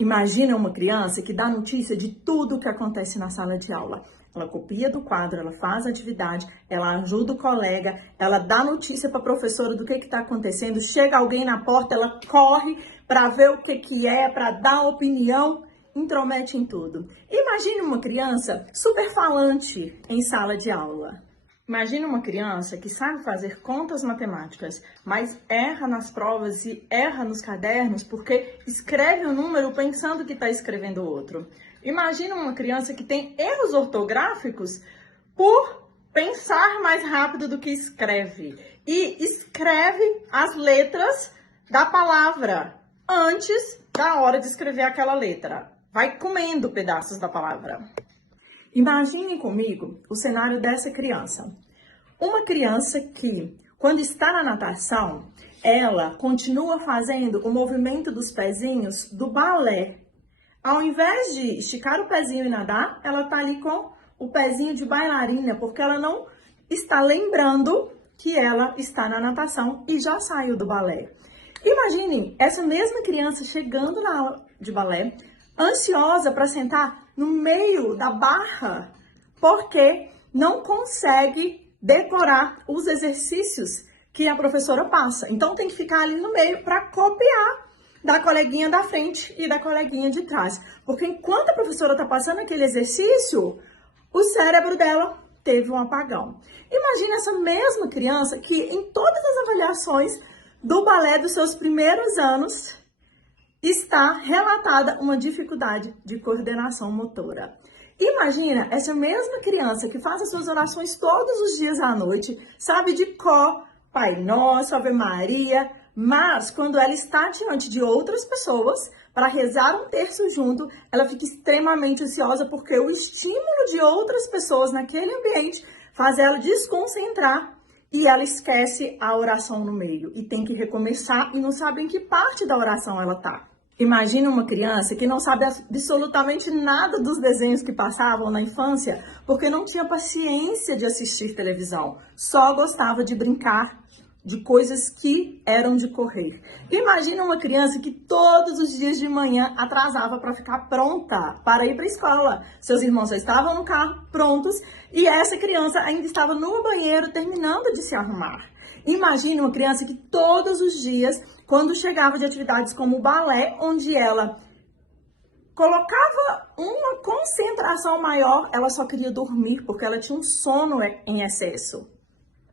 Imagina uma criança que dá notícia de tudo o que acontece na sala de aula. Ela copia do quadro, ela faz a atividade, ela ajuda o colega, ela dá notícia para a professora do que está acontecendo, chega alguém na porta, ela corre para ver o que é, para dar opinião, intromete em tudo. Imagine uma criança super falante em sala de aula. Imagina uma criança que sabe fazer contas matemáticas, mas erra nas provas e erra nos cadernos porque escreve um número pensando que está escrevendo outro. Imagina uma criança que tem erros ortográficos por pensar mais rápido do que escreve e escreve as letras da palavra antes da hora de escrever aquela letra. Vai comendo pedaços da palavra. Imaginem comigo o cenário dessa criança. Uma criança que, quando está na natação, ela continua fazendo o movimento dos pezinhos do balé. Ao invés de esticar o pezinho e nadar, ela está ali com o pezinho de bailarina, porque ela não está lembrando que ela está na natação e já saiu do balé. Imaginem essa mesma criança chegando na aula de balé, ansiosa para sentar no meio da barra, porque não consegue decorar os exercícios que a professora passa. Então tem que ficar ali no meio para copiar da coleguinha da frente e da coleguinha de trás. Porque enquanto a professora está passando aquele exercício, o cérebro dela teve um apagão. Imagina essa mesma criança que em todas as avaliações do balé dos seus primeiros anos está relatada uma dificuldade de coordenação motora. Imagina essa mesma criança que faz as suas orações todos os dias à noite, sabe de cor, Pai Nosso, Ave Maria, mas quando ela está diante de outras pessoas para rezar um terço junto, ela fica extremamente ansiosa porque o estímulo de outras pessoas naquele ambiente faz ela desconcentrar e ela esquece a oração no meio e tem que recomeçar e não sabe em que parte da oração ela está. Imagina uma criança que não sabe absolutamente nada dos desenhos que passavam na infância porque não tinha paciência de assistir televisão, só gostava de brincar de coisas que eram de correr. Imagina uma criança que todos os dias de manhã atrasava para ficar pronta para ir para a escola. Seus irmãos já estavam no carro prontos e essa criança ainda estava no banheiro terminando de se arrumar. Imagine uma criança que todos os dias, quando chegava de atividades como o balé, onde ela colocava uma concentração maior, ela só queria dormir porque ela tinha um sono em excesso.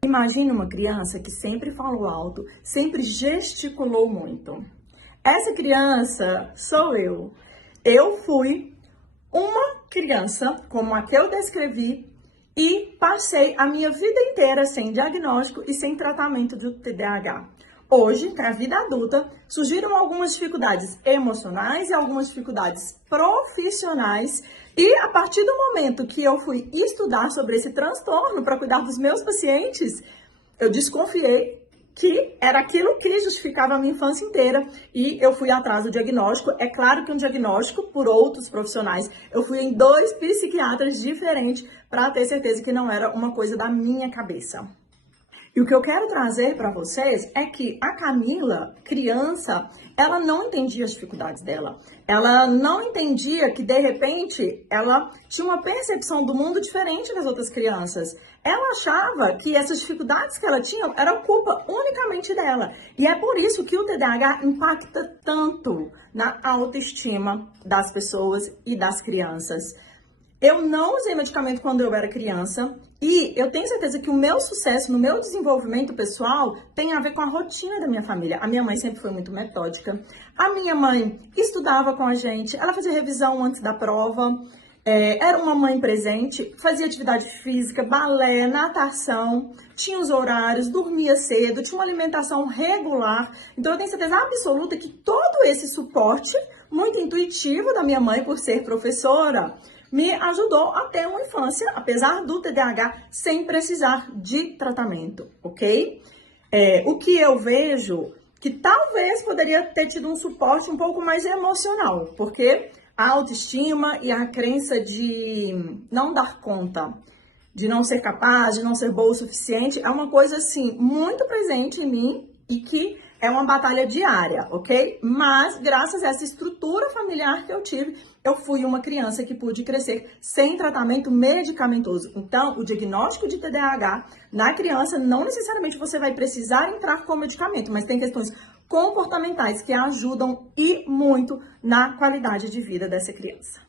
Imagine uma criança que sempre falou alto, sempre gesticulou muito. Essa criança sou eu. Eu fui uma criança como a que eu descrevi e passei a minha vida inteira sem diagnóstico e sem tratamento do TDAH. Hoje, na vida adulta, surgiram algumas dificuldades emocionais e algumas dificuldades profissionais. E a partir do momento que eu fui estudar sobre esse transtorno para cuidar dos meus pacientes, eu desconfiei que era aquilo que justificava a minha infância inteira e eu fui atrás do diagnóstico. É claro que um diagnóstico por outros profissionais. Eu fui em 2 psiquiatras diferentes para ter certeza que não era uma coisa da minha cabeça. E o que eu quero trazer para vocês é que a Camila, criança, ela não entendia as dificuldades dela. Ela não entendia que, de repente, ela tinha uma percepção do mundo diferente das outras crianças. Ela achava que essas dificuldades que ela tinha eram culpa unicamente dela. E é por isso que o TDAH impacta tanto na autoestima das pessoas e das crianças. Eu não usei medicamento quando eu era criança e eu tenho certeza que o meu sucesso no meu desenvolvimento pessoal tem a ver com a rotina da minha família. A minha mãe sempre foi muito metódica. A minha mãe estudava com a gente, ela fazia revisão antes da prova, era uma mãe presente, fazia atividade física, balé, natação, tinha os horários, dormia cedo, tinha uma alimentação regular. Então eu tenho certeza absoluta que todo esse suporte muito intuitivo da minha mãe por ser professora me ajudou a ter uma infância, apesar do TDAH, sem precisar de tratamento, ok? O que eu vejo que talvez poderia ter tido um suporte um pouco mais emocional, porque a autoestima e a crença de não dar conta, de não ser capaz, de não ser boa o suficiente, é uma coisa, assim, muito presente em mim e que É uma batalha diária, ok? Mas, graças a essa estrutura familiar que eu tive, eu fui uma criança que pude crescer sem tratamento medicamentoso. Então, o diagnóstico de TDAH na criança, não necessariamente você vai precisar entrar com medicamento, mas tem questões comportamentais que ajudam e muito na qualidade de vida dessa criança.